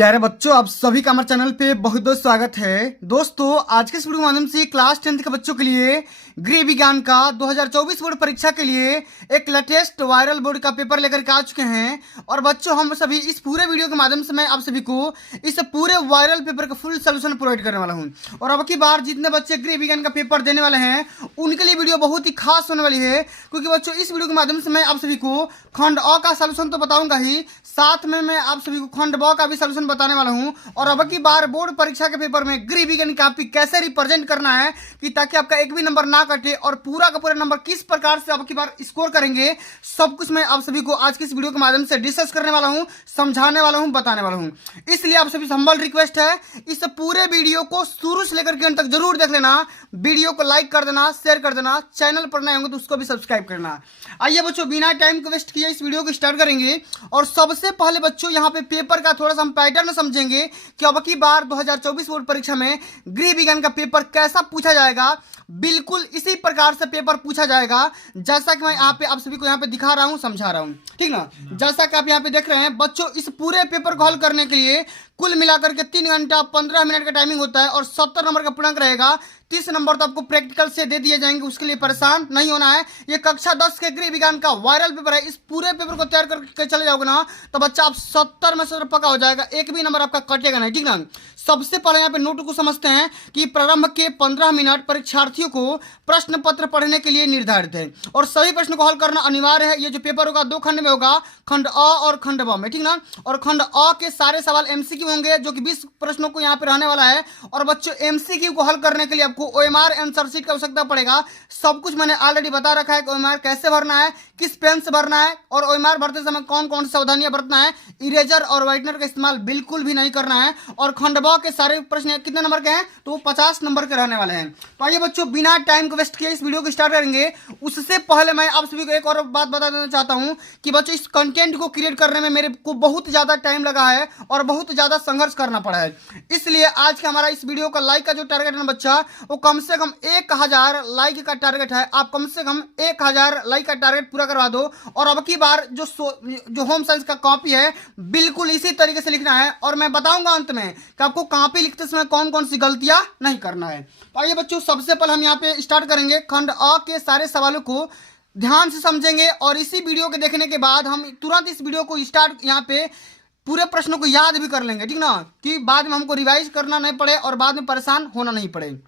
प्यारे बच्चों, आप सभी का हमारे चैनल पे बहुत बहुत स्वागत है। दोस्तों, आज के इस वीडियो के माध्यम से क्लास 10th के बच्चों के लिए गृह विज्ञान का 2024 बोर्ड परीक्षा के लिए एक लेटेस्ट वायरल बोर्ड का पेपर लेकर के आ चुके हैं। और बच्चों, हम सभी इस पूरे वीडियो के माध्यम से मैं आप सभी को इस पूरे वायरल पेपर का फुल सोल्यूशन प्रोवाइड करने वाला हूँ। और अब की बार जितने बच्चे गृह विज्ञान का पेपर देने वाले हैं उनके लिए वीडियो बहुत ही खास होने वाली है, क्योंकि बच्चों इस वीडियो के माध्यम से मैं आप सभी को खंड अ का सोल्यूशन तो बताऊंगा ही, साथ में मैं आप सभी को खंड ब का भी सोल्यूशन बताने वाला हूं। और अब की बार बोर्ड परीक्षा के पेपर में गृह विज्ञान का आपकी कैसे रिप्रेजेंट करना है कि ताकि आपका एक भी नंबर ना कटे, और पूरा का पूरा नंबर किस प्रकार से अब की बार स्कोर करेंगे, सब कुछ मैं आप सभी को आज की इस वीडियो के माध्यम से डिस्कस करने वाला हूं, समझाने वाला हूं, बताने वाला हूं। इसलिए आप सभी से हम्बल रिक्वेस्ट है, इस पूरे वीडियो को शुरू से लेकर के अंत तक जरूर देख लेना। वीडियो को लाइक कर देना, शेयर कर देना, चैनल पर नए होंगे तो उसको भी सब्सक्राइब करना। आइए बच्चों, बिना टाइम को वेस्ट किए इस वीडियो को स्टार्ट करेंगे। और सबसे पहले बच्चों, यहाँ पे पेपर का थोड़ा सा हम पैटर्न समझेंगे कि अब की बार 2024 बोर्ड परीक्षा में गृह विज्ञान का पेपर कैसा पूछा जाएगा। बिल्कुल इसी प्रकार से पेपर पूछा जाएगा जैसा कि मैं यहाँ पे आप सभी को यहाँ पे दिखा रहा हूँ, समझा रहा हूँ, ठीक ना। जैसा कि आप यहाँ पे देख रहे हैं बच्चों, इस पूरे पेपर को हल करने के लिए कुल मिलाकर के 3 घंटा 15 मिनट का टाइमिंग होता है और 70 नंबर का पूर्णांक रहेगा। 30 नंबर तो आपको प्रैक्टिकल से दे दिए जाएंगे, उसके लिए परेशान नहीं होना है। ये कक्षा 10 के गृह विज्ञान का वायरल पेपर है। इस पूरे पेपर को तैयार करके चले जाओगे ना तो बच्चा आप 70 में 70 पक्का हो जाएगा, एक भी नंबर आपका कटेगा नहीं, ठीक ना। सबसे पहले यहाँ पे नोट को समझते हैं कि प्रारंभ के 15 मिनट परीक्षार्थियों को प्रश्न पत्र पढ़ने के लिए निर्धारित है और सभी प्रश्नों को हल करना अनिवार्य है। ये जो पेपर होगा 2 खंड में होगा, खंड अ और खंड ब में, ठीक ना। और खंड अ के सारे सवाल एमसीक्यू होंगे, जो कि 20 प्रश्नों को यहाँ पे रहने वाला है। और बच्चों, एमसीक्यू को हल करने के लिए आपको ओएमआर आंसर शीट की आवश्यकता पड़ेगा। सब कुछ मैंने ऑलरेडी बता रखा है कि ओएमआर कैसे भरना है, किस पेन से भरना है, और ओएमआर भरते समय कौन कौन सी सावधानियां बरतना है। इरेजर और व्हाइटनर का इस्तेमाल बिल्कुल भी नहीं करना है। और खंड ब के सारे प्रश्न कितने नंबर के हैं तो 50 नंबर के रहने वाले हैं। तो आइए बच्चों, बिना टाइम को वेस्ट किए इस वीडियो को स्टार्ट करेंगे। उससे पहले मैं आप सभी को एक और बात बता देना चाहता हूं कि बच्चों, इस कंटेंट को क्रिएट करने में मेरे को बहुत ज्यादा टाइम लगा है और बहुत ज्यादा संघर्ष करना पड़ा है। इसलिए आज का हमारा इस वीडियो का लाइक का जो टारगेट है ना बच्चा, वो कम से कम 1000 लाइक का टारगेट है। आप कम से कम 1000 लाइक का टारगेट पूरा करवा दो। और अब की बार जो होम साइंस का कॉपी है बिल्कुल इसी तरीके से लिखना है, और मैं बताऊंगा अंत में कि आपको कॉपी लिखते समय कौन कौन सी गलतियां नहीं करना है। तो आइए बच्चों, सबसे पहले हम यहाँ पे स्टार्ट करेंगे। खंड अ के सारे सवालों को ध्यान से समझेंगे और इसी वीडियो के देखने के बाद हम तुरंत इस वीडियो को स्टार्ट यहाँ पे पूरे प्रश्नों को याद भी कर लेंगे, ठीक ना, कि बाद में हमको रिवाइज करना नहीं पड़े और बाद में परेशान होना नहीं पड़े।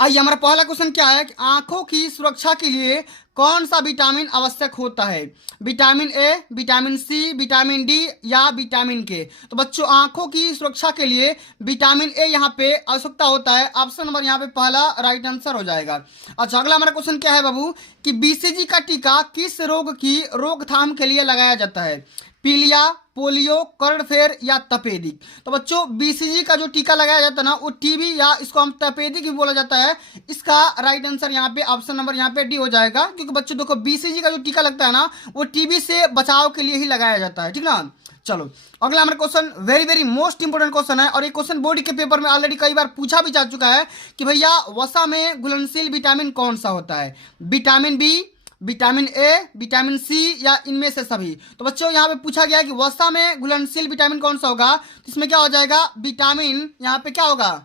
आइए, हमारा पहला क्वेश्चन क्या है कि आंखों की सुरक्षा के लिए कौन सा विटामिन आवश्यक होता है। Vitamin A, vitamin C, vitamin D या विटामिन के। तो बच्चों, आंखों की सुरक्षा के लिए विटामिन ए यहाँ पे आवश्यकता होता है। ऑप्शन नंबर यहाँ पे पहला राइट आंसर हो जाएगा। अच्छा, अगला हमारा क्वेश्चन क्या है बाबू कि बीसीजी का टीका किस रोग की रोकथाम के लिए लगाया जाता है। पीलिया, पोलियो, कर्णफेर या तपेदिक। तो बच्चों, बीसीजी का जो टीका लगाया जाता है ना, वो टीबी या इसको हम तपेदिक भी बोला जाता है। इसका राइट आंसर यहाँ पे ऑप्शन नंबर यहाँ पे डी हो जाएगा, क्योंकि बच्चों देखो, बीसीजी का जो टीका लगता है ना, वो टीबी से बचाव के लिए ही लगाया जाता है, ठीक ना। चलो, अगला हमारा question very very most important question है, और ये क्वेश्चन बोर्ड के पेपर में ऑलरेडी कई बार पूछा भी जा चुका है कि भैया वसा में घुलनशील विटामिन कौन सा होता है। Vitamin B, vitamin A, vitamin C या इनमें से सभी। तो बच्चों, यहाँ पे पूछा गया है कि वसा में घुलनशील विटामिन कौन सा होगा, तो इसमें क्या हो जाएगा, विटामिन यहाँ पे क्या होगा,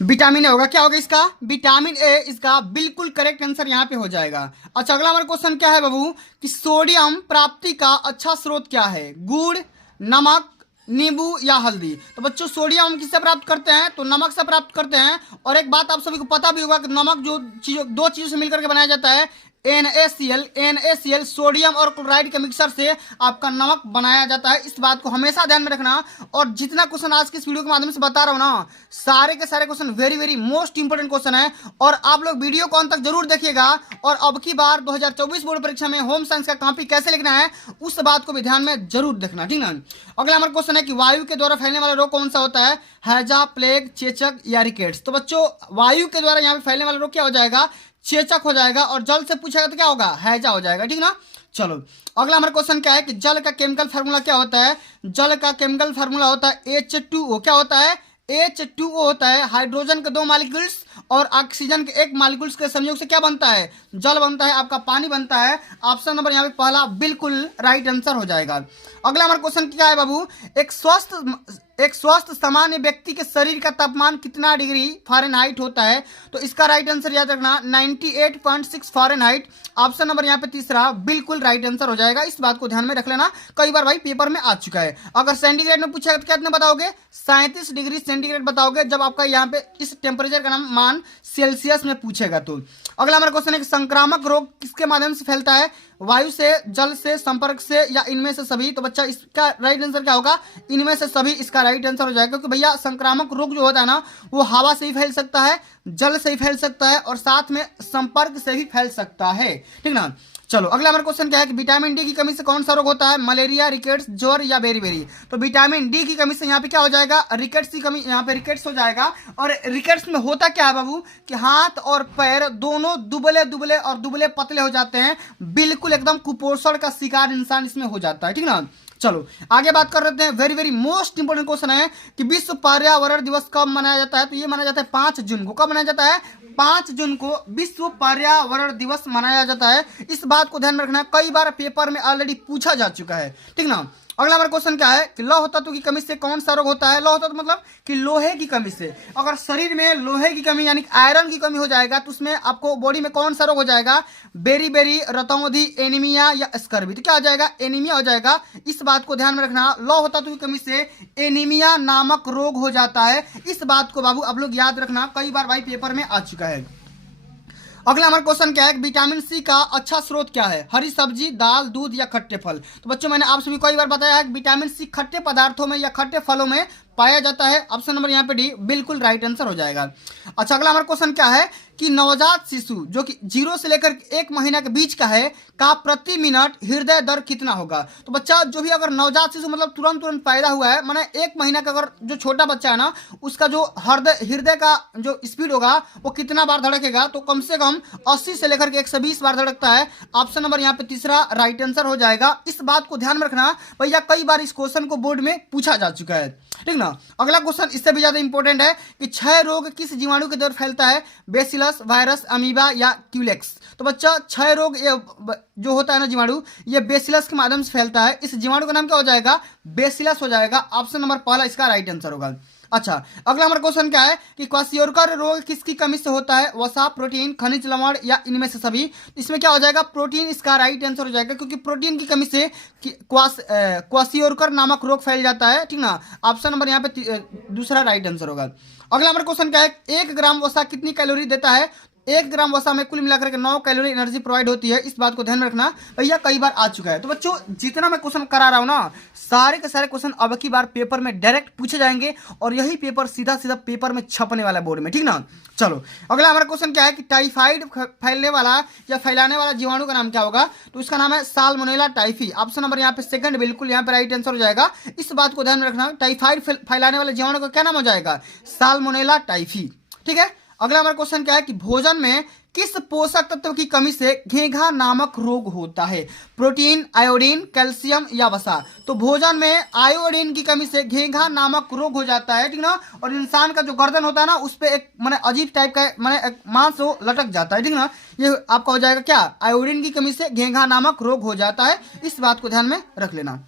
विटामिन ए होगा। क्या होगा इसका, विटामिन ए। इसका बिल्कुल करेक्ट आंसर यहाँ पे हो जाएगा। अच्छा, अगला हमारा क्वेश्चन क्या है बाबू कि सोडियम प्राप्ति का अच्छा स्रोत क्या है। गुड़, नमक, नींबू या हल्दी। तो बच्चों, सोडियम हम किससे प्राप्त करते हैं तो नमक से प्राप्त करते हैं। और एक बात आप सभी को पता भी होगा कि नमक जो दो चीजों से मिलकर के बनाया जाता है, NaCl सोडियम और क्लोराइड के मिक्सर से आपका नमक बनाया जाता है। इस बात को हमेशा ध्यान में रखना। और जितना क्वेश्चन आज के इस वीडियो के माध्यम से बता रहा हूं ना, सारे के सारे question very very most important question है, और आप लोग वीडियो को अंत तक जरूर देखिएगा। और अब की बार 2024 बोर्ड परीक्षा में होम साइंस का कॉपी कैसे लिखना है उस बात को भी ध्यान में जरूर देखना, ठीक ना। अगला हमारा क्वेश्चन है कि वायु के द्वारा फैलने वाला रोग कौन सा होता है। हैजा, प्लेग, चेचक या रिकेट्स। तो बच्चों, वायु के द्वारा यहाँ पे फैलने वाला रोग क्या हो जाएगा, चेचक हो जाएगा। और जल से पूछेगा तो क्या होगा, हैजा हो जाएगा, ठीक ना। चलो, अगला हमारा क्वेश्चन क्या है कि जल का केमिकल फार्मूला क्या होता है। जल का केमिकल फार्मूला होता है H2O। क्या होता है, H2O होता है, हाइड्रोजन के 2 मॉलिक्यूल्स और ऑक्सीजन के 1 मॉलिक्यूल्स के संयोग से क्या बनता है, जल बनता है, आपका पानी बनता है। ऑप्शन नंबर यहाँ पे पहला बिल्कुल राइट आंसर हो जाएगा। अगला हमारा क्वेश्चन क्या है बाबू, एक स्वस्थ सामान्य व्यक्ति के शरीर का तापमान कितना डिग्री फ़ारेनहाइट होता है? तो इसका राइट आंसर याद रखना 98.6 फ़ारेनहाइट। ऑप्शन नंबर यहाँ पे तीसरा बिल्कुल राइट आंसर हो जाएगा। इस बात को ध्यान में रख लेना, कई बार भाई पेपर में आ चुका है। अगर सेंटीग्रेड में पूछेगा तो कितना बताओगे, 37 डिग्री सेंटीग्रेड बताओगे, जब आपका यहाँ पे इस टेम्परेचर का नाम मान सेल्सियस में पूछेगा तो। अगला हमारा क्वेश्चन है कि संक्रामक रोग किसके माध्यम से फैलता है? वायु से, जल से, संपर्क से या इनमें से सभी? तो बच्चा इसका राइट आंसर क्या होगा, इनमें से सभी इसका राइट आंसर हो जाएगा। क्योंकि भैया संक्रामक रोग जो होता है ना, वो हवा से ही फैल सकता है, जल से ही फैल सकता है और साथ में संपर्क से भी फैल सकता है, ठीक ना। चलो अगला हमारा क्वेश्चन क्या है कि विटामिन डी की कमी से कौन सा रोग होता है? मलेरिया, रिकेट्स, ज्वर या बेरी? तो विटामिन डी की कमी से यहाँ पे क्या हो जाएगा, रिकेट्स की कमी, यहाँ पे रिकेट्स हो जाएगा। और रिकेट्स में होता क्या है बाबू कि हाथ और पैर दोनों दुबले दुबले और दुबले पतले हो जाते हैं, बिल्कुल एकदम कुपोषण का शिकार इंसान इसमें हो जाता है, ठीक ना। चलो आगे बात कर रहे हैं, very very most important question है कि विश्व पर्यावरण दिवस कब मनाया जाता है? तो ये मनाया जाता है 5 जून को। कब मनाया जाता है? 5 जून को विश्व पर्यावरण दिवस मनाया जाता है। इस बात को ध्यान में रखना, कई बार पेपर में ऑलरेडी पूछा जा चुका है, ठीक ना। अगला हमारा क्वेश्चन क्या है कि लौह तत्व की कमी से कौन सा रोग होता है? लौह तत्व मतलब कि लोहे की कमी से। अगर शरीर में लोहे की कमी यानी आयरन की कमी हो जाएगा तो उसमें आपको बॉडी में कौन सा रोग हो जाएगा? बेरी, रतौंधी, एनीमिया या स्कर्वी। तो क्या हो जाएगा? एनीमिया हो जाएगा। इस बात को ध्यान में रखना, लौह तत्व की कमी से एनीमिया नामक रोग हो जाता है। इस बात को बाबू आप लोग याद रखना, कई बार भाई पेपर में आ चुका है। अगला हमारा क्वेश्चन क्या है, विटामिन सी का अच्छा स्रोत क्या है? हरी सब्जी, दाल, दूध या खट्टे फल? तो बच्चों मैंने आप सभी कई बार बताया है कि विटामिन सी खट्टे पदार्थों में या खट्टे फलों में पाया जाता है। ऑप्शन नंबर यहाँ पे डी बिल्कुल राइट आंसर हो जाएगा। अच्छा अगला हमारा क्वेश्चन क्या है कि नवजात शिशु जो कि 0 से लेकर 1 महीना के बीच का है का प्रति मिनट हृदय दर कितना होगा? तो बच्चा जो भी अगर नवजात शिशु मतलब तुरंत पैदा हुआ है, माने 1 महीना का अगर जो छोटा बच्चा है ना, उसका जो हृदय का जो स्पीड होगा वो कितना बार धड़केगा? तो कम से कम 80 से लेकर के 120 बार धड़कता है। ऑप्शन नंबर यहाँ पे तीसरा राइट आंसर हो जाएगा। इस बात को ध्यान में रखना भैया, कई बार इस क्वेश्चन को बोर्ड में पूछा जा चुका है, ठीक ना। अगला क्वेश्चन इससे भी ज्यादा इंपॉर्टेंट है कि क्षय रोग किस जीवाणु के द्वारा फैलता है? बेसिलस, वायरस, अमीबा या क्यूलेक्स? तो बच्चा क्षय रोग ये जो होता है ना जीवाणु, ये बेसिलस के माध्यम से फैलता है। इस जीवाणु का नाम क्या हो जाएगा? बेसिलस हो जाएगा। ऑप्शन नंबर पहला इसका राइट आंसर होगा। अच्छा अगला हमारा क्वेश्चन क्या है कि क्वाशियोरकर रोग किसकी कमी से होता है? वसा, प्रोटीन, खनिज लवण या इनमें से सभी? इसमें क्या हो जाएगा? प्रोटीन इसका राइट आंसर हो जाएगा, क्योंकि प्रोटीन की कमी से क्वाशियोरकर नामक रोग फैल जाता है, ठीक ना। ऑप्शन नंबर यहाँ पे दूसरा राइट आंसर होगा। अगला हमारा क्वेश्चन क्या है, 1 ग्राम वसा कितनी कैलोरी देता है? 1 ग्राम वसा में कुल मिलाकर के 9 कैलोरी एनर्जी प्रोवाइड होती है। इस बात को ध्यान में रखना भैया, कई बार आ चुका है। तो बच्चों जितना मैं क्वेश्चन करा रहा हूं ना, सारे के सारे क्वेश्चन अब की बार पेपर में डायरेक्ट पूछे जाएंगे और यही पेपर सीधा सीधा पेपर में छपने वाला बोर्ड में, ठीक ना। चलो अगला हमारा क्वेश्चन क्या है कि टाइफाइड फैलने वाला या फैलाने वाला जीवाणु का नाम क्या होगा? तो इसका नाम है साल्मोनेला टाइफी। ऑप्शन नंबर यहाँ पे सेकंड बिल्कुल यहाँ पे राइट आंसर हो जाएगा। इस बात को ध्यान में रखना, टाइफाइड फैलाने वाले जीवाणु का क्या नाम हो जाएगा? साल्मोनेला टाइफी, ठीक है। अगला हमारा क्वेश्चन क्या है कि भोजन में किस पोषक तत्व की कमी से घेंघा नामक रोग होता है? प्रोटीन, आयोडीन, कैल्शियम या वसा? तो भोजन में आयोडीन की कमी से घेंघा नामक रोग हो जाता है, ठीक ना। और इंसान का जो गर्दन होता है ना, उस पर एक माने अजीब टाइप का माने एक मांस हो लटक जाता है, ठीक ना। ये आपका हो जाएगा क्या? आयोडीन की कमी से घेंघा नामक रोग हो जाता है। इस बात को ध्यान में रख लेना।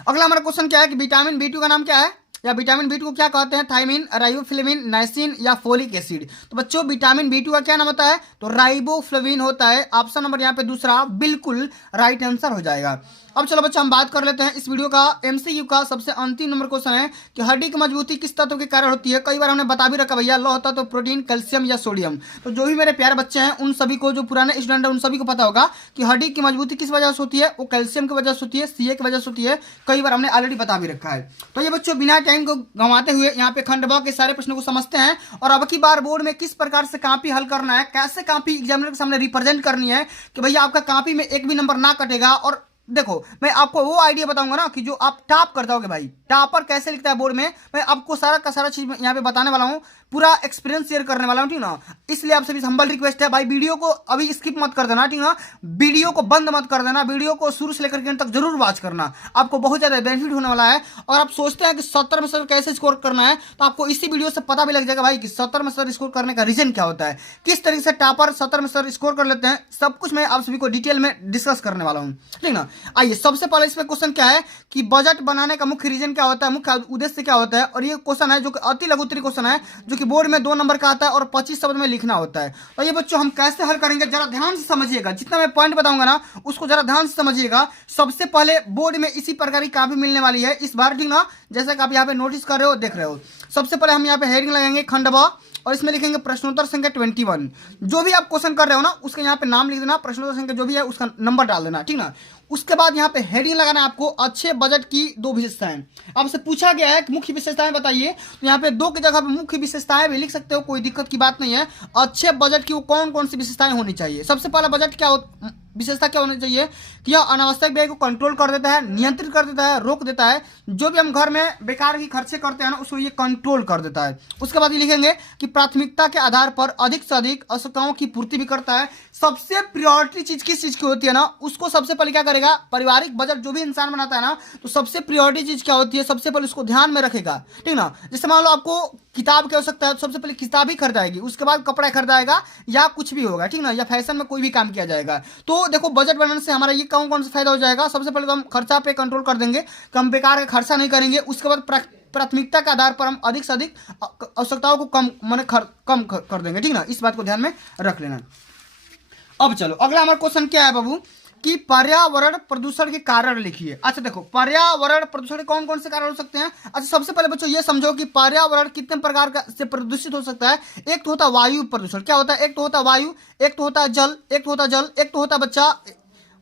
अगला हमारा क्वेश्चन क्या है कि विटामिन B2 का नाम क्या है या विटामिन B2 को क्या कहते हैं? थायमिन, राइबोफ्लेविन, नाइसिन या फोलिक एसिड? तो बच्चों विटामिन B2 का क्या नाम होता है? तो राइबोफ्लेविन होता है। ऑप्शन नंबर यहाँ पे दूसरा बिल्कुल राइट आंसर हो जाएगा। अब चलो बच्चा हम बात कर लेते हैं इस वीडियो का MCQ का सबसे अंतिम नंबर क्वेश्चन है कि हड्डी की मजबूती किस तत्व के कारण होती है? कई बार हमने बता भी रखा भैया, लौह तत्व, प्रोटीन, कैल्शियम या सोडियम। तो जो भी मेरे प्यारे बच्चे हैं उन सभी को, जो पुराने स्टूडेंट हैं उन सभी को पता होगा कि हड्डी की मजबूती किस वजह से होती है? वो कैल्शियम की वजह से होती है, Ca की वजह से होती है। कई बार हमने ऑलरेडी बता भी रखा है। तो ये बच्चों बिना टाइम को गंवाते हुए यहाँ पे खंड ब के सारे प्रश्नों को समझते हैं और अब की बार बोर्ड में किस प्रकार से कॉपी हल करना है, कैसे कॉपी एग्जामिनर के सामने रिप्रेजेंट करनी है कि भैया आपका कॉपी में एक भी नंबर ना कटेगा। और देखो मैं आपको वो आइडिया बताऊंगा ना कि जो आप टॉप कर जाओगे भाई, टॉपर कैसे लिखता है बोर्ड में, मैं आपको सारा का सारा चीज यहाँ पे बताने वाला हूँ। पूरा एक्सपीरियंस शेयर करने वाला हूँ, ठीक ना। इसलिए आप सभी हम्बल रिक्वेस्ट है भाई, वीडियो को अभी स्किप मत कर देना, ठीक ना। वीडियो को बंद मत कर देना, वीडियो को शुरू से लेकर के अंत तक जरूर वॉच करना, आपको बहुत ज़्यादा बेनिफिट होने वाला है। और आप सोचते हैं कि 70 में 70 कैसे स्कोर करना है, तो आपको इसी वीडियो से पता भी लग जाएगा भाई कि 70 में 70 स्कोर करने का रीजन क्या होता है, किस तरीके से टॉपर 70 में 70 स्कोर कर लेते हैं, सब कुछ मैं आप सभी को डिटेल में डिस्कस करने वाला हूँ, ठीक ना। आइए सबसे पहले इसमें क्वेश्चन क्या है कि बजट बनाने का मुख्य रीजन क्या होता है, मुख्य उद्देश्य क्या होता है। और ये क्वेश्चन है जो कि अति लघु उत्तरीय क्वेश्चन है, जो कि बोर्ड में 2 नंबर का आता है और 25 शब्द में लिखना होता है। तो ये बच्चों हम कैसे हल करेंगे, जरा ध्यान से समझिएगा, जितना मैं पॉइंट बताऊंगा ना उसको जरा ध्यान से समझिएगा। सबसे पहले बोर्ड में इसी प्रकार की कॉपी मिलने वाली है इस बार, ठीक ना, जैसा कि आप यहाँ पे नोटिस कर रहे हो, देख रहे हो। सबसे पहले हम यहाँ पे हेडिंग लगाएंगे खंड ब और इसमें लिखेंगे प्रश्नोत्तर संख्या 21। जो भी आप क्वेश्चन कर रहे हो ना उसके यहाँ पे नाम लिख देना, प्रश्नोत्तर संख्या जो भी है उसका नंबर डाल देना, ठीक ना। उसके बाद यहाँ पे हेडिंग लगाना है आपको अच्छे बजट की 2 विशेषताएं। आपसे पूछा गया है कि मुख्य विशेषताएं बताइए, तो यहाँ पे 2 की जगह पे मुख्य विशेषताएं भी लिख सकते हो, कोई दिक्कत की बात नहीं है। अच्छे बजट की वो कौन कौन सी विशेषताएं होनी चाहिए। सबसे पहला बजट क्या विशेषता क्या होनी चाहिए कि यह अनावश्यक व्यय को कंट्रोल कर देता है, नियंत्रित कर देता है, रोक देता है। जो भी हम घर में बेकार की खर्चे करते हैं ना उसको ये कंट्रोल कर देता है। उसके बाद ये लिखेंगे कि प्राथमिकता के आधार पर अधिक से अधिक आवश्यकताओं की पूर्ति भी करता है। सबसे प्रायोरिटी चीज किस चीज की होती है ना, उसको सबसे पहले क्या करेगा, पारिवारिक बजट जो भी इंसान बनाता है ना, तो सबसे प्रायोरिटी चीज क्या होती है, सबसे पहले उसको ध्यान में रखेगा, ठीक ना। जैसे मान लो आपको किताब की आवश्यकता है, तो सबसे पहले किताब ही खरीदाएगी, उसके बाद कपड़ा खरीदाएगा या कुछ भी होगा, ठीक ना, या फैशन में कोई भी काम किया जाएगा। तो देखो बजट बनाने से हमारा ये कौन कौन सा फायदा हो जाएगा। सबसे पहले तो हम खर्चा पे कंट्रोल कर देंगे, कम बेकार का खर्चा नहीं करेंगे। उसके बाद प्राथमिकता के आधार पर हम अधिक से अधिक आवश्यकताओं को कम कर देंगे, ठीक ना। इस बात को ध्यान में रख लेना। अब चलो अगला हमारा क्वेश्चन क्या है बाबू कि पर्यावरण प्रदूषण के कारण लिखिए। अच्छा देखो पर्यावरण प्रदूषण के कौन कौन से कारण हो सकते हैं। अच्छा सबसे पहले बच्चों ये समझो कि पर्यावरण कितने प्रकार का से प्रदूषित हो सकता है। एक तो होता है वायु प्रदूषण, क्या होता है, एक तो होता है वायु, एक तो होता है जल, एक तो होता है जल, एक तो होता है बच्चा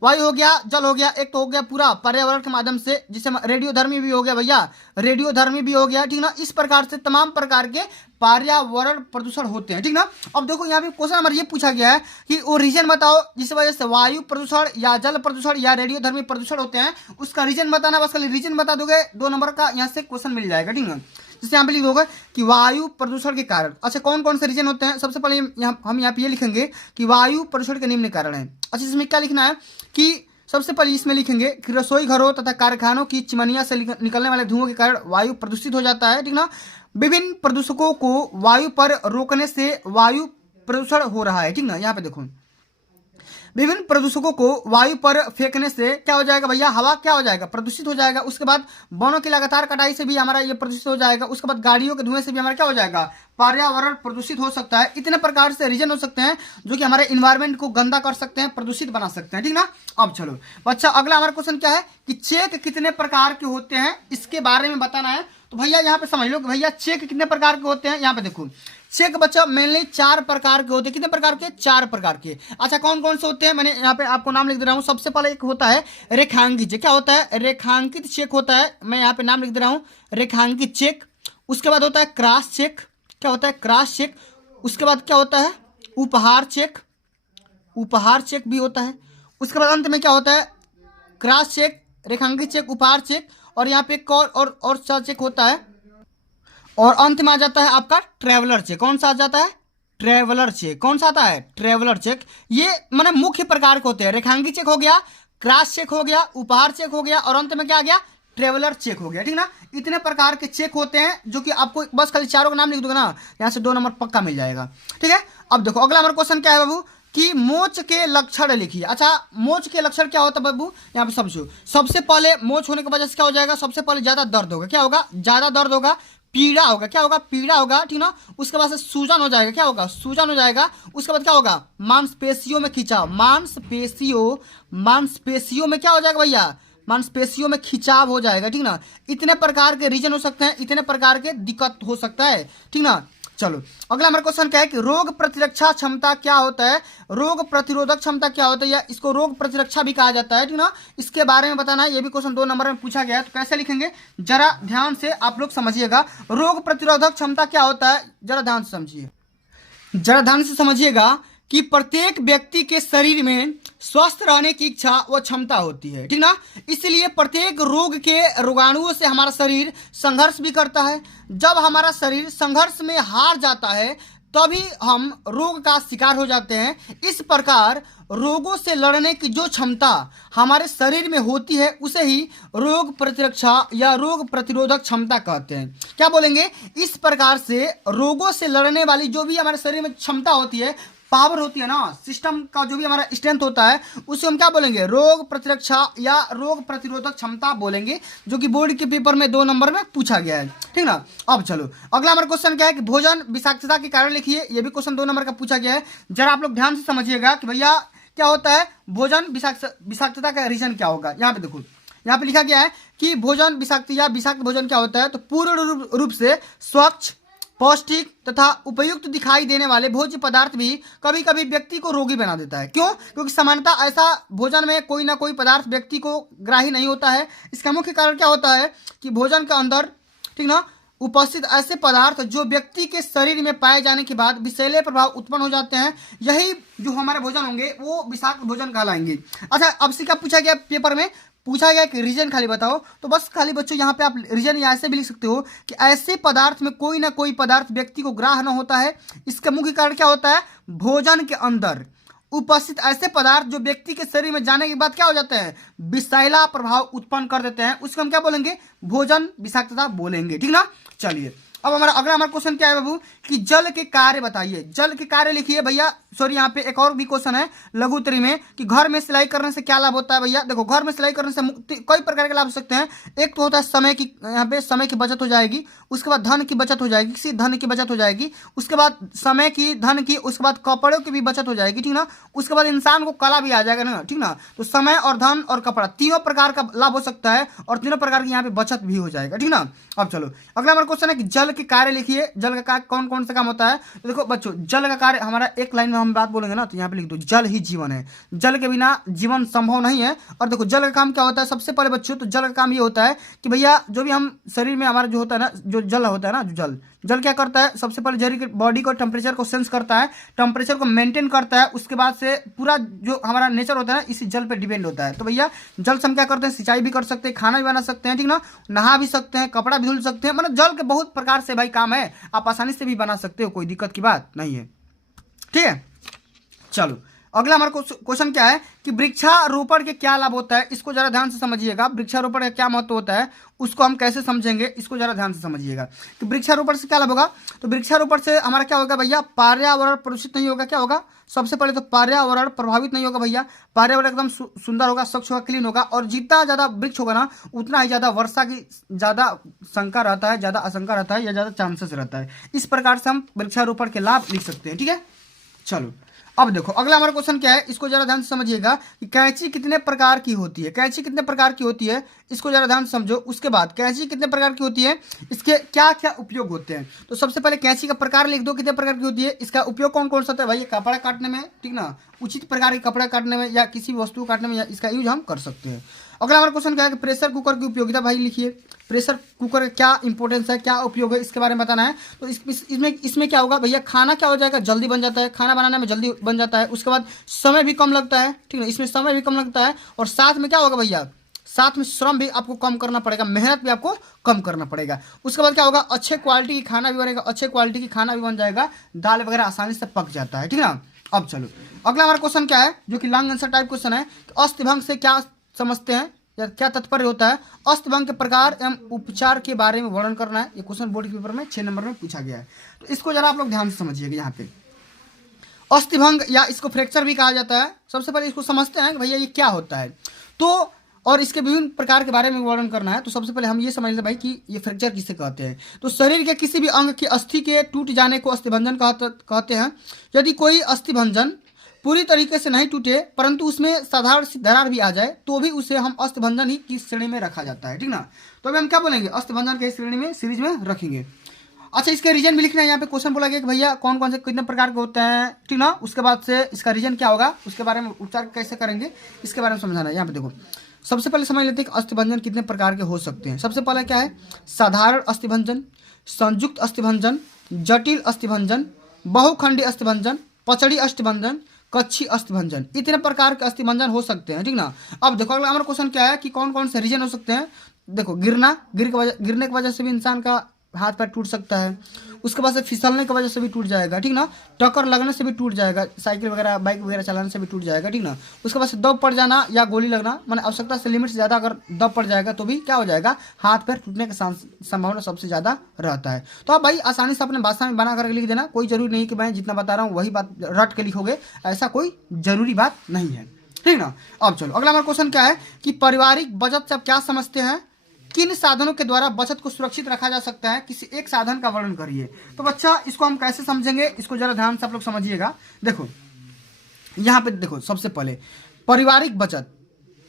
वायु हो गया, जल हो गया, एक तो हो गया पूरा पर्यावरण के माध्यम से, जिसे रेडियोधर्मी भी हो गया भैया, रेडियोधर्मी भी हो गया, ठीक ना। इस प्रकार से तमाम प्रकार के पर्यावरण प्रदूषण होते हैं, ठीक ना। अब देखो यहाँ पे क्वेश्चन नंबर ये पूछा गया है कि वो रीजन बताओ जिस वजह से वायु प्रदूषण या जल प्रदूषण या रेडियोधर्मी प्रदूषण होते हैं, उसका रीजन बताना। बस खाली रीजन बता दोगे 2 नंबर का यहाँ से क्वेश्चन मिल जाएगा, ठीक ना। जैसे यहाँ पे लिख दोगे कि वायु प्रदूषण के कारण। अच्छा कौन कौन से रीजन होते हैं, सबसे पहले हम यहाँ पे ये लिखेंगे कि वायु प्रदूषण के निम्न कारण है। अच्छा इसमें क्या लिखना है कि सबसे पहले इसमें लिखेंगे कि रसोई घरों तथा कारखानों की चिमनिया से निकलने वाले धुओं के कारण वायु प्रदूषित हो जाता है, ठीक ना। विभिन्न प्रदूषकों को वायु पर रोकने से वायु प्रदूषण हो रहा है, ठीक ना। यहाँ पे देखो विभिन्न प्रदूषकों को वायु पर फेंकने से क्या हो जाएगा भैया, हवा क्या हो जाएगा, प्रदूषित हो जाएगा। उसके बाद वनों की लगातार कटाई से भी हमारा ये प्रदूषित हो जाएगा। उसके बाद गाड़ियों के धुएं से भी हमारा क्या हो जाएगा, पर्यावरण प्रदूषित हो सकता है। इतने प्रकार से रीजन हो सकते हैं जो कि हमारे इन्वायरमेंट को गंदा कर सकते हैं, प्रदूषित बना सकते हैं, ठीक ना। अब चलो अच्छा अगला हमारा क्वेश्चन क्या है कि चेक कितने प्रकार के होते हैं, इसके बारे में बताना है। तो भैया यहाँ पे समझ लो कि भैया चेक कितने प्रकार के होते हैं। यहाँ पे देखो चेक बच्चा मेनली 4 प्रकार के होते हैं। कितने प्रकार के, 4 प्रकार के। अच्छा कौन कौन से होते हैं, मैंने यहाँ पे आपको नाम लिख दे रहा हूँ। सबसे पहले एक होता है रेखांकित चेक, क्या होता है, रेखांकित चेक होता है, मैं यहाँ पे नाम लिख दे रहा हूँ रेखांकित चेक। उसके बाद होता है क्रॉस चेक, क्या होता है, क्रॉस चेक। उसके बाद क्या होता है, उपहार चेक, उपहार चेक भी होता है। उसके बाद अंत में क्या होता है, क्रॉस चेक, रेखांकित चेक, उपहार चेक, और यहाँ पे एक और चेक होता है, और अंत में आ जाता है आपका ट्रैवलर चेक। कौन सा आ जाता है, ट्रैवलर चेक। कौन सा आता है, ट्रैवलर चेक। ये माने मुख्य प्रकार के होते हैं। रेखांकित चेक हो गया, क्रॉस चेक हो गया, उपहार चेक हो गया, और अंत में क्या आ गया, ट्रैवलर चेक हो गया, ठीक ना। इतने प्रकार के चेक होते हैं जो कि आपको बस खाली 4 का नाम लिख दोगे ना, यहाँ से 2 नंबर पक्का मिल जाएगा, ठीक है। अब देखो अगला हमारा क्वेश्चन क्या है बाबू कि मोच के लक्षण लिखिए। अच्छा मोच के लक्षण क्या होता है बाबू, यहाँ पे समझो। सबसे पहले मोच होने की वजह से क्या हो जाएगा, सबसे पहले ज्यादा दर्द होगा, क्या होगा, ज्यादा दर्द होगा, पीड़ा होगा, क्या होगा, पीड़ा होगा, ठीक ना। उसके बाद से सूजन हो जाएगा, क्या होगा, सूजन हो जाएगा। उसके बाद क्या होगा, मांसपेशियों में खिंचाव, मांसपेशियों में क्या हो जाएगा भैया, मांसपेशियों में खिंचाव हो जाएगा, ठीक ना। इतने प्रकार के रीजन हो सकते हैं, इतने प्रकार के दिक्कत हो सकता है, ठीक ना। चलो अगला हमारा क्वेश्चन क्या है कि रोग प्रतिरक्षा क्षमता क्या होता है, रोग प्रतिरोधक क्षमता क्या होता है, या इसको रोग प्रतिरक्षा भी कहा जाता है, ठीक ना। इसके बारे में बताना है। ये भी क्वेश्चन 2 नंबर में पूछा गया है, तो कैसे लिखेंगे जरा ध्यान से आप लोग समझिएगा। रोग प्रतिरोधक क्षमता क्या होता है, जरा ध्यान से समझिए, जरा ध्यान से समझिएगा कि प्रत्येक व्यक्ति के शरीर में स्वस्थ रहने की इच्छा व क्षमता होती है, ठीक ना। इसलिए प्रत्येक रोग के रोगाणुओं से हमारा शरीर संघर्ष भी करता है। जब हमारा शरीर संघर्ष में हार जाता है तभी हम रोग का शिकार हो जाते हैं। इस प्रकार रोगों से लड़ने की जो क्षमता हमारे शरीर में होती है उसे ही रोग प्रतिरक्षा या रोग प्रतिरोधक क्षमता कहते हैं। क्या बोलेंगे? इस प्रकार से रोगों से लड़ने वाली जो भी हमारे शरीर में क्षमता होती है, पावर होती है ना, सिस्टम का जो भी हमारा स्ट्रेंथ होता है उसे हम क्या बोलेंगे? रोग प्रतिरक्षा या रोग प्रतिरोधक क्षमता बोलेंगे, जो कि बोर्ड के पेपर में 2 नंबर में पूछा गया है, ठीक ना। अब चलो अगला हमारा क्वेश्चन क्या है कि भोजन विषाक्तता के कारण लिखिए। ये भी क्वेश्चन 2 नंबर का पूछा गया है। जरा आप लोग ध्यान से समझिएगा कि भैया क्या होता है भोजन विषाक्तता का रीजन क्या होगा। यहाँ पे देखो, यहाँ पे लिखा गया है कि भोजन विषाक्त या विषाक्त भोजन क्या होता है, तो पूर्ण रूप से स्वच्छ, पौष्टिक तथा उपयुक्त दिखाई देने वाले भोज्य पदार्थ भी कभी कभी व्यक्ति को रोगी बना देता है। क्यों? क्योंकि सामान्यतः ऐसा भोजन में कोई ना कोई पदार्थ व्यक्ति को ग्राही नहीं होता है। इसका मुख्य कारण क्या होता है कि भोजन के अंदर, ठीक ना, उपस्थित ऐसे पदार्थ जो व्यक्ति के शरीर में पाए जाने के बाद विषैले प्रभाव उत्पन्न हो जाते हैं, यही जो हमारे भोजन होंगे वो विषाक्त भोजन कहलाएंगे। अच्छा, अब से क्या पूछा गया पेपर में? पूछा गया कि रीजन खाली बताओ। तो बस खाली बच्चों यहाँ पे आप रीजन ऐसे भी लिख सकते हो कि ऐसे पदार्थ में कोई ना कोई पदार्थ व्यक्ति को ग्राह्य न होता है। इसका मुख्य कारण क्या होता है? भोजन के अंदर उपस्थित ऐसे पदार्थ जो व्यक्ति के शरीर में जाने के बाद क्या हो जाते हैं? विषैला प्रभाव उत्पन्न कर देते हैं। उसको हम क्या बोलेंगे? भोजन विषाक्तता बोलेंगे, ठीक ना। चलिए अब हमारा क्वेश्चन क्या है बाबू कि जल के कार्य बताइए। जल के कार्य लिखिए भैया। सॉरी, यहाँ पे एक और भी क्वेश्चन है लघु उत्तरी में कि घर में सिलाई करने से क्या लाभ होता है। भैया देखो, घर में सिलाई करने से कई प्रकार के लाभ हो सकते हैं। एक तो होता है समय की, यहाँ पे समय की बचत हो जाएगी। उसके बाद धन की बचत हो जाएगी, किसी धन की बचत हो जाएगी। उसके बाद समय की, धन की, उसके बाद कपड़ों की भी बचत हो जाएगी, ठीक ना। उसके बाद इंसान को कला भी आ जाएगा ना, ठीक ना। तो समय और धन और कपड़ा तीनों प्रकार का लाभ हो सकता है और तीनों प्रकार की यहाँ पे बचत भी हो जाएगा, ठीक ना। अब चलो अगला हमारा क्वेश्चन है कि जल के कार्य लिखिए। जल का कार्य कौन कौन सा काम होता है? तो देखो बच्चों, जल का कार्य हमारा एक लाइन में हम बात बोलेंगे ना, तो यहाँ पे लिख दो जल ही जीवन है। जल के बिना जीवन संभव नहीं है। और देखो जल का काम क्या होता है सबसे पहले बच्चों, तो जल का काम ये होता है कि भैया जो भी हम शरीर में हमारा जो होता है ना, जो जल होता है ना, जो जल क्या करता है? सबसे पहले शरीर के बॉडी को टेम्परेचर को सेंस करता है, टेम्परेचर को मेंटेन करता है। उसके बाद से पूरा जो हमारा नेचर होता है इसी जल पे डिपेंड होता है। तो भैया जल से हम क्या करते हैं? सिंचाई भी कर सकते हैं, खाना भी बना सकते हैं, ठीक ना, नहा भी सकते हैं, कपड़ा भी धुल सकते हैं। मतलब जल के बहुत प्रकार से भाई काम है, आप आसानी से भी बना सकते हो, कोई दिक्कत की बात नहीं है, ठीक है। चलो अगला हमारा क्वेश्चन क्या है कि वृक्षारोपण के क्या लाभ होता है। इसको जरा ध्यान से समझिएगा। वृक्षारोपण का क्या महत्व होता है उसको हम कैसे समझेंगे, इसको जरा ध्यान से समझिएगा कि वृक्षारोपण से क्या लाभ होगा। तो वृक्षारोपण से हमारा क्या होगा भैया? पर्यावरण प्रदूषित नहीं होगा। क्या होगा? सबसे पहले तो पर्यावरण प्रभावित नहीं होगा भैया। पर्यावरण एकदम सुंदर होगा, स्वच्छ होगा, क्लीन होगा। और जितना ज्यादा वृक्ष होगा ना उतना ही ज्यादा वर्षा की ज्यादा शंका रहता है, ज्यादा आशंका रहता है या ज्यादा चांसेस रहता है। इस प्रकार से हम वृक्षारोपण के लाभ लिख सकते हैं, ठीक है। चलो अब देखो अगला हमारा क्वेश्चन क्या है, इसको जरा ध्यान से समझिएगा कि कैंची कितने प्रकार की होती है। कैंची कितने प्रकार की होती है इसको जरा ध्यान से समझो। उसके बाद कैंची कितने प्रकार की होती है, इसके क्या क्या उपयोग होते हैं। तो सबसे पहले कैंची का प्रकार लिख दो, कितने प्रकार की होती है। इसका उपयोग कौन कौन सा होता है भाई? कपड़ा काटने में, ठीक ना, उचित प्रकार के कपड़ा काटने में या किसी वस्तु काटने में इसका यूज हम कर सकते हैं। अगला हमारा क्वेश्चन क्या है कि प्रेशर कुकर की उपयोगिता भाई लिखिए। प्रेशर कुकर का क्या इंपॉर्टेंस है, क्या उपयोग है, इसके बारे में बताना है। तो इसमें क्या होगा भैया? खाना क्या हो जाएगा? जल्दी बन जाता है, खाना बनाने में जल्दी बन जाता है। उसके बाद समय भी कम लगता है, ठीक है, इसमें समय भी कम लगता है। और साथ में क्या होगा भैया? साथ में श्रम भी आपको कम करना पड़ेगा, मेहनत भी आपको कम करना पड़ेगा। उसके बाद क्या होगा? अच्छे क्वालिटी की खाना भी बनेगा, अच्छे क्वालिटी की खाना भी बन जाएगा, दाल वगैरह आसानी से पक जाता है, ठीक है ना। अब चलो अगला हमारा क्वेश्चन क्या है जो कि लॉन्ग आंसर टाइप क्वेश्चन है। तो अस्थिभंग से क्या समझते हैं या क्या तात्पर्य होता है? अस्थिभंग के प्रकार एवं उपचार के बारे में वर्णन करना है। ये क्वेश्चन बोर्ड के पेपर में 6 नंबर में पूछा गया है। तो इसको जरा आप लोग ध्यान से समझिएगा। यहाँ पे अस्थिभंग या इसको फ्रैक्चर भी कहा जाता है। सबसे पहले इसको समझते हैं कि भैया ये क्या होता है, तो और इसके विभिन्न प्रकार के बारे में वर्णन करना है। तो सबसे पहले हम ये समझ लें भाई कि ये फ्रैक्चर किसे कहते हैं। तो शरीर के किसी भी अंग की अस्थि के टूट जाने को अस्थिभंजन कहते हैं। यदि कोई अस्थिभंजन पूरी तरीके से नहीं टूटे परंतु उसमें साधारण सी दरार भी आ जाए तो भी उसे हम अस्थिभंजन ही की श्रेणी में रखा जाता है, ठीक ना। तो अभी हम क्या बोलेंगे? अस्थिभंजन के श्रेणी में सीरीज में रखेंगे। अच्छा, इसके रीजन भी लिखना है। यहाँ पे क्वेश्चन बोला गया कि भैया कौन कौन से कितने प्रकार के होते हैं, ठीक ना। उसके बाद से इसका रीजन क्या होगा, उसके बारे में उपचार कैसे करेंगे, इसके बारे में समझाना है। यहाँ पे देखो सबसे पहले समझ लेते हैं कि अस्थिभंजन कितने प्रकार के हो सकते हैं। सबसे पहले क्या है? साधारण अस्थिभंजन, संयुक्त अस्थिभंजन, जटिल अस्थिभंजन, बहुखंडी अस्थिभंजन, पचड़ी अस्थिभंजन, कच्छी अस्थिभंजन, इतने प्रकार के अस्थिभंजन हो सकते हैं, ठीक ना। अब देखो अगला हमारा क्वेश्चन क्या है कि कौन कौन से रीजन हो सकते हैं। देखो गिरने की वजह से भी इंसान का हाथ पैर टूट सकता है। उसके बाद से फिसलने की वजह से भी टूट जाएगा, ठीक ना। टक्कर लगने से भी टूट जाएगा, साइकिल वगैरह बाइक वगैरह चलाने से भी टूट जाएगा, ठीक ना। उसके बाद से दब पड़ जाना या गोली लगना, माने आवश्यकता से लिमिट से ज़्यादा अगर दब पड़ जाएगा तो भी क्या हो जाएगा, हाथ पैर टूटने की संभावना सबसे ज़्यादा रहता है। तो आप भाई आसानी से अपने भाषा में बना करके लिख देना, कोई जरूरी नहीं कि मैं जितना बता रहा हूँ वही बात रट के लिखोगे, ऐसा कोई जरूरी बात नहीं है, ठीक ना। अब चलो अगला हमारा क्वेश्चन क्या है कि पारिवारिक बचत से आप क्या समझते हैं, किन साधनों के द्वारा बचत को सुरक्षित रखा जा सकता है, किसी एक साधन का वर्णन करिए। तो बच्चा इसको हम कैसे समझेंगे, इसको जरा ध्यान से आप लोग समझिएगा। देखो यहाँ पे देखो, सबसे पहले पारिवारिक बचत,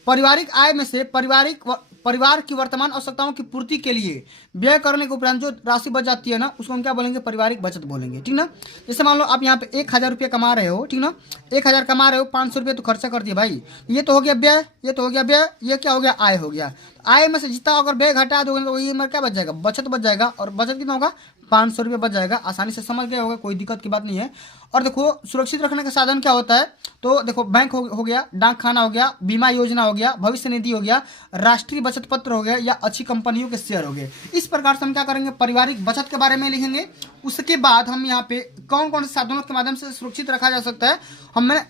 पारिवारिक आय में से परिवार की वर्तमान आवश्यकताओं की पूर्ति के लिए व्यय करने के उपरांत जो राशि बच जाती है ना, उसको हम क्या बोलेंगे, पारिवारिक बचत बोलेंगे, ठीक ना। जैसे मान लो आप यहाँ पे 1,000 रुपये कमा रहे हो, ठीक ना, 1,000 कमा रहे हो, 500 रुपये तो खर्चा कर दिया भाई, ये तो हो गया व्यय, ये तो हो गया व्यय, ये क्या हो गया, आय हो गया। आय में से जितना अगर व्यय घटा दोगे तो वही में क्या बच जाएगा, बचत बच जाएगा। और बचत कितना होगा, 500 रुपये बच जाएगा। आसानी से समझ गए होगा, कोई दिक्कत की बात नहीं है। और देखो सुरक्षित रखने का साधन क्या होता है, तो देखो बैंक हो गया, डाक खाना हो गया, बीमा योजना हो गया, भविष्य निधि हो गया, राष्ट्रीय बचत पत्र हो गया, या अच्छी कंपनियों के शेयर हो गए। इस प्रकार से हम क्या करेंगे, पारिवारिक बचत के बारे में लिखेंगे। उसके बाद हम यहाँ पे कौन कौन से साधनों के माध्यम से सुरक्षित रखा जा सकता है, हमने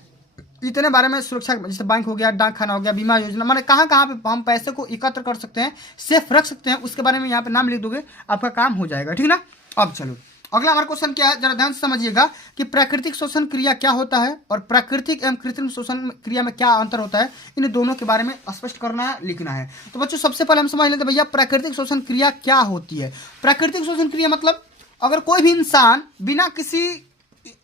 इतने बारे में सुरक्षा, जैसे बैंक हो गया, डाक खाना हो गया, बीमा योजना, माने कहाँ कहाँ पे हम पैसे को एकत्र कर सकते हैं, सेफ रख सकते हैं, उसके बारे में यहाँ पे नाम लिख दोगे, आपका काम हो जाएगा, ठीक ना। अब चलो अगला हमारा क्वेश्चन क्या है, जरा ध्यान से समझिएगा कि प्राकृतिक शोषण क्रिया क्या होता है और प्राकृतिक एवं कृत्रिम शोषण क्रिया में क्या अंतर होता है, इन दोनों के बारे में स्पष्ट करना है, लिखना है। तो बच्चों सबसे पहले हम समझ लेते हैं भैया प्राकृतिक शोषण क्रिया क्या होती है। प्राकृतिक शोषण क्रिया मतलब अगर कोई भी इंसान बिना किसी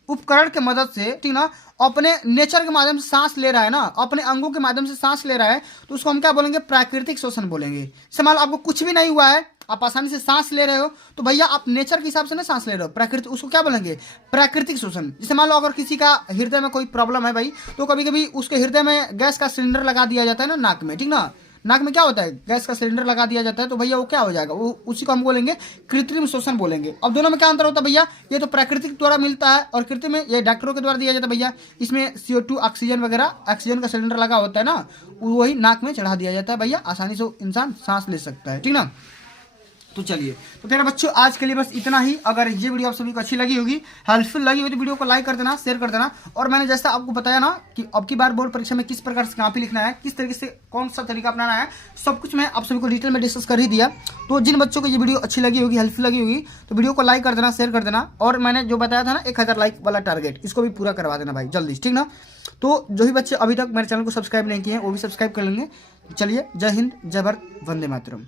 उपकरण के मदद से, ठीक ना, अपने नेचर के माध्यम से सांस ले रहा है ना, अपने अंगों के माध्यम से सांस ले रहा है, तो उसको हम क्या बोलेंगे, प्राकृतिक शोषण बोलेंगे। जैसे मान लो आपको कुछ भी नहीं हुआ है, आप आसानी से सांस ले रहे हो, तो भैया आप नेचर के हिसाब से ना सांस ले रहे हो, प्राकृतिक, उसको क्या बोलेंगे, प्राकृतिक शोषण। जैसे मान लो अगर किसी का हृदय में कोई प्रॉब्लम है भाई, तो कभी कभी उसके हृदय में गैस का सिलेंडर लगा दिया जाता है ना नाक में, ठीक ना, नाक में क्या होता है, गैस का सिलेंडर लगा दिया जाता है, तो भैया वो क्या हो जाएगा, वो उसी को हम बोलेंगे कृत्रिम शोषण बोलेंगे। अब दोनों में क्या अंतर होता है भैया, ये तो प्राकृतिक द्वारा मिलता है और कृत्रिम में ये डॉक्टरों के द्वारा दिया जाता है भैया। इसमें CO2 ऑक्सीजन वगैरह, ऑक्सीजन का सिलेंडर लगा होता है ना, वही नाक में चढ़ा दिया जाता है भैया, आसानी से इंसान सांस ले सकता है, ठीक ना। तो चलिए, तो फिर बच्चों आज के लिए बस इतना ही। अगर ये वीडियो आप सभी को अच्छी लगी होगी, हेल्पफुल लगी होगी, तो वीडियो को लाइक कर देना, शेयर कर देना। और मैंने जैसा आपको बताया ना कि अब की बार बोर्ड परीक्षा में किस प्रकार से कॉपी लिखना है, किस तरीके से कौन सा तरीका अपनाना है, सब कुछ मैं आप सभी को डिटेल में डिस्कस कर ही दिया। तो जिन बच्चों को ये वीडियो अच्छी लगी होगी, हेल्पफुल लगी होगी, तो वीडियो को लाइक कर देना, शेयर कर देना। और मैंने जो बताया था ना 1,000 लाइक वाला टारगेट, इसको भी पूरा करवा देना भाई जल्दी, ठीक ना। तो जो भी बच्चे अभी तक मेरे चैनल को सब्सक्राइब नहीं किए हैं वो भी सब्सक्राइब कर लेंगे। चलिए, जय हिंद, जय भारत, वंदे मातरम।